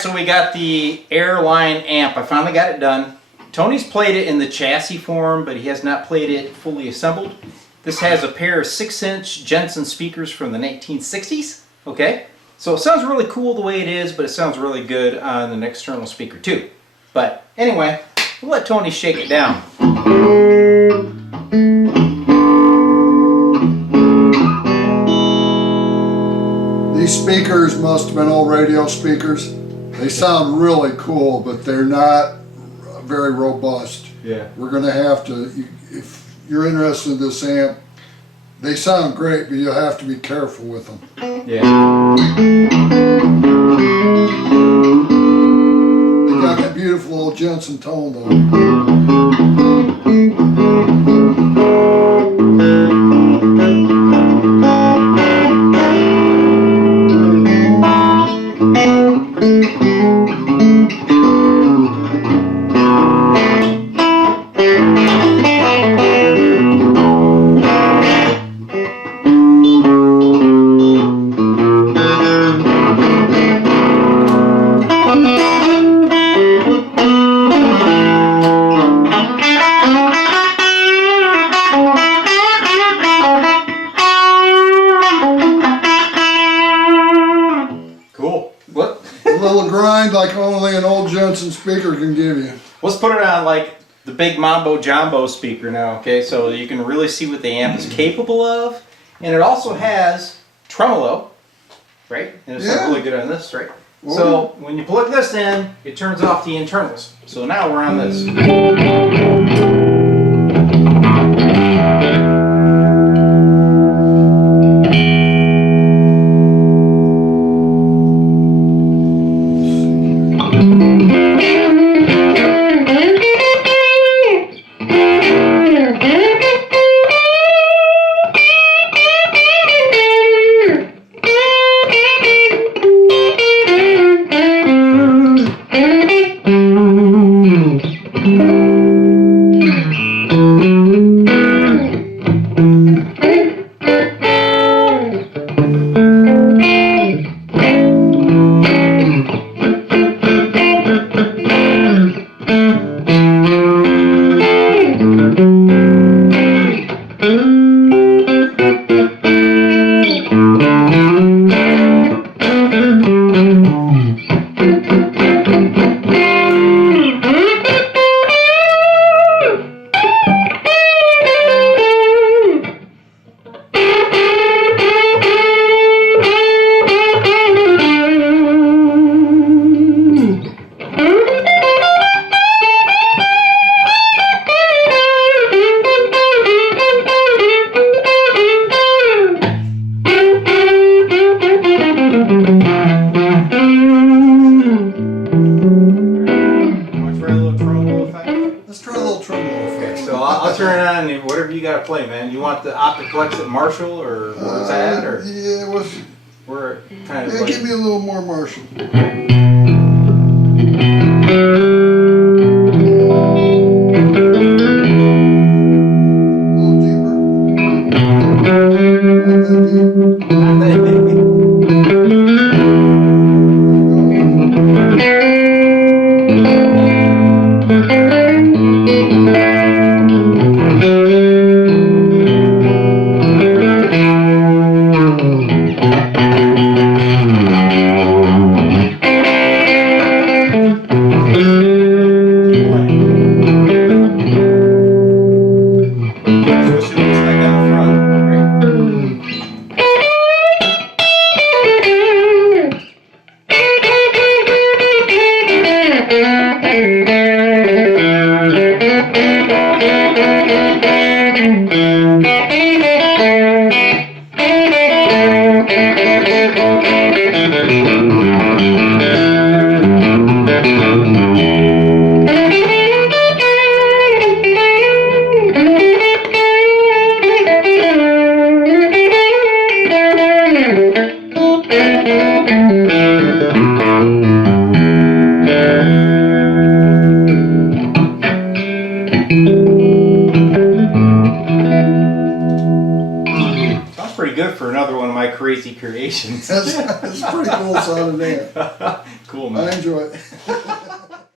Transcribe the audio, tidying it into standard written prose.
Alright, so we got the Airline amp. I finally got it done. Tony's played it in the chassis form, but he has not played it fully assembled. This has a pair of 6-inch Jensen speakers from the 1960s. Okay, so it sounds really cool the way it is, but it sounds really good on an external speaker too. But anyway, we'll let Tony shake it down. These speakers must have been old radio speakers. They sound really cool, but they're not very robust. Yeah. We're going to have to, if you're interested in this amp, they sound great, but you'll have to be careful with them. Yeah. They got that beautiful old Jensen tone though. Grind like only an old Jensen speaker can give you. Let's put it on like the big Mambo Jumbo speaker now, okay, so you can really see what the amp is capable of. And it also has tremolo, right? And it's really good on this, right? Whoa. So when you plug this in, it turns off the internals. So now we're on this. I'll turn it on and whatever you got to play, man. You want the optical exit Marshall or what's that? Or yeah, we're kind of. Yeah, give me a little more Marshall. Sounds pretty good for another one of my crazy creations. That's pretty cool sounding there. Cool, I man. enjoy it.